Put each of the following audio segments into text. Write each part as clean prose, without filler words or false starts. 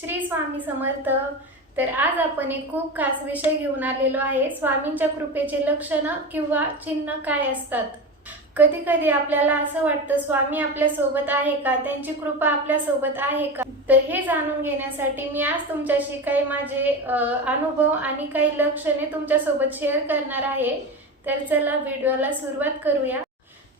श्री स्वामी समर्थ। तर आज आपण एक खूप खास विषय घेऊन आलेलो आहे। स्वामींच्या कृपेचे लक्षण किंवा चिन्ह काय असतात। कधी कधी आपल्याला असं वाटतं स्वामी आपल्या सोबत आहे का, त्यांची कृपा आपल्या सोबत आहे का। तर हे जाणून घेण्यासाठी मी आज तुमच्याशी काही माझे अनुभव आणि काही लक्षणे तुमच्या सोबत शेअर करणार आहे। तर चला व्हिडिओला सुरुवात करूया।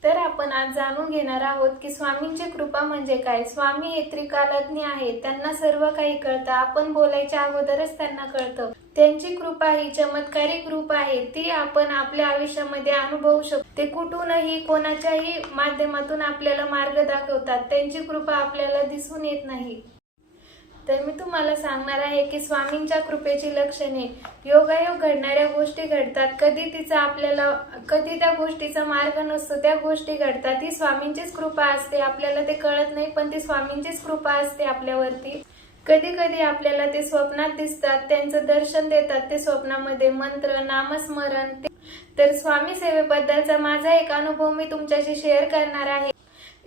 तर आपण आज जाणून घेणार आहोत की स्वामींची कृपा म्हणजे काय। स्वामी हे त्रिकालज्ञ आहेत, त्यांना सर्व काही कळतं। आपण बोलायच्या अगोदरच त्यांना कळतं। त्यांची कृपा ही चमत्कारिक रूप आहे, ती आपण आपल्या आयुष्यामध्ये अनुभवू शकतो। ते कुठूनही कोणाच्याही माध्यमातून आपल्याला मार्ग दाखवतात। त्यांची कृपा आपल्याला दिसून येत नाही। तर मी तुम्हाला सांगणार आहे की स्वामींच्या कृपेची लक्षणे। योगायोग घडणाऱ्या गोष्टी घडतात, कधी त्या गोष्टीचा मार्ग नसतो, त्या गोष्टी घडतात। ही स्वामींचीच कृपा असते, आपल्याला ते कळत नाही पण ती स्वामींचीच कृपा असते आपल्यावरती। कधी कधी आपल्याला ते स्वप्नात दिसतात, त्यांचं दर्शन देतात ते स्वप्नामध्ये, मंत्र नामस्मरण। तर स्वामी सेवेबद्दलचा माझा एक अनुभव मी तुमच्याशी शेअर करणार आहे।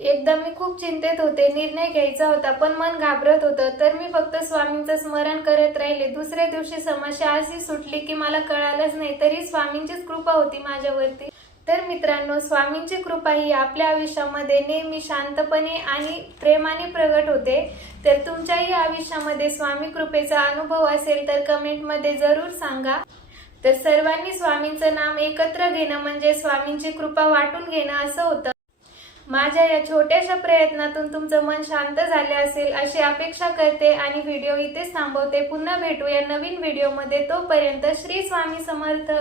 एकदा मी खूप चिंतेत होते, निर्णय घ्यायचा होता पण मन घाबरत होतं। तर मी फक्त स्वामींचं स्मरण करत राहिले। दुसऱ्या दिवशी समस्या अशी सुटली की मला कळालंच नाही, तरी स्वामींचीच कृपा होती माझ्यावरती। तर मित्रांनो, स्वामींची कृपा ही आपल्या आयुष्यामध्ये नेहमी शांतपणे आणि प्रेमाने प्रगट होते। तर तुमच्याही आयुष्यामध्ये स्वामी कृपेचा अनुभव असेल तर कमेंटमध्ये जरूर सांगा। तर सर्वांनी स्वामींचं नाम एकत्र घेणं म्हणजे स्वामींची कृपा वाटून घेणं असं होतं। माझ्या या छोट्याशा प्रयत्नातून तुमचं मन शांत झाले असेल अशी अपेक्षा करते आणि व्हिडिओ इथेच थांबवते। पुन्हा भेटूया नवीन व्हिडिओमध्ये, तोपर्यंत श्री स्वामी समर्थ।